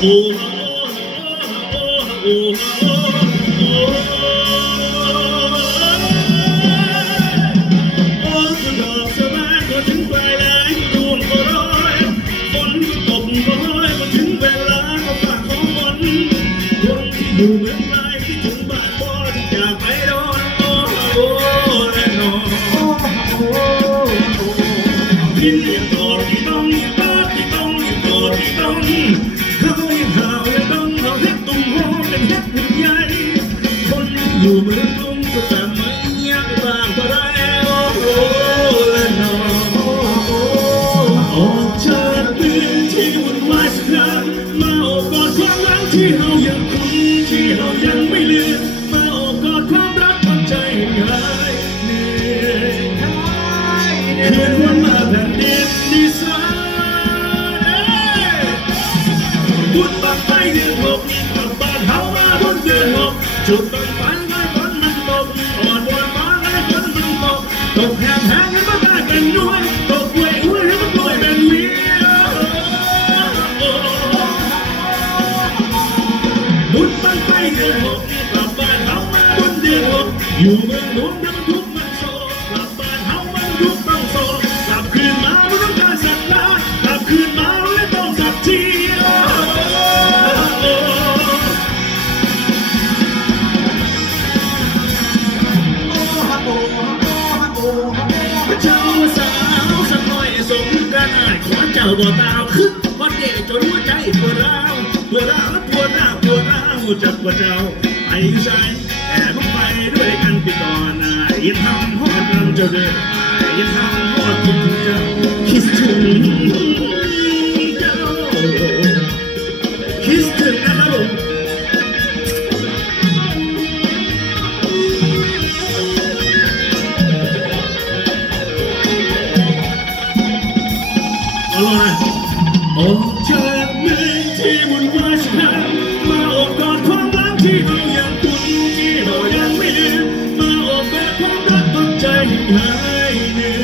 โอ้ อยู่เมืองกรุงก็แต่ไม่ยากบางก็ได้โอ้โหและนอออกจากพื้นที่วุ่นวายสักครั้งมาโอบกอดความหลังที่เรายังคุ้นที่เรายังไม่ลืมมาโอบกอดความรักความใจให้หายเหนื่อยคืนวันมาแผ่นดินดีไซน์บุญบังไฟเดือนหกกลับบ้านเฮามาบนเดือนหกจุดบังไฟ ตกแหงแหงให้มันได้เป็นน่วยตกเว้ยอุ้ยให้มันกล้วยเป็นเวียบุญบังไฟเดือนหกกลับบ้านเอามาบนเดือนหกอยู่เมืองหลวงทั้งทุกายขอเจ้าบ่ตาวขึ้นวันเดจนหัวใจปวดร้าวปวดร้าวปวดร้าวปวดร้าวจับว่าเจ้าไปอยู่ใส่แอบไปด้วยกันปีก่อนอายยินทำฮอดนำเจ้าเด้ออายยินทำฮอดคุณเจ้าคิดถึง ออกจากเมืองที่วุ่นวายสักครั้งมาอบกอดความรักที่เรายังคุ้นที่เรายังไม่ลืมมาอบกอดความรักต้นใจให้หายเหนื่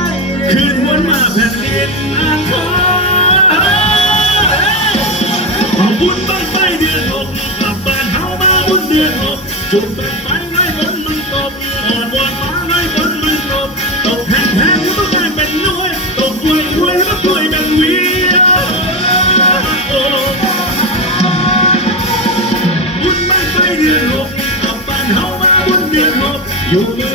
อยคืนวันมาแผ่นดินอาคาขอบบุญบ้านไฟเดือนหกกลับบ้านเฮามาบุญเดือนหกจุดบ้านไฟ You.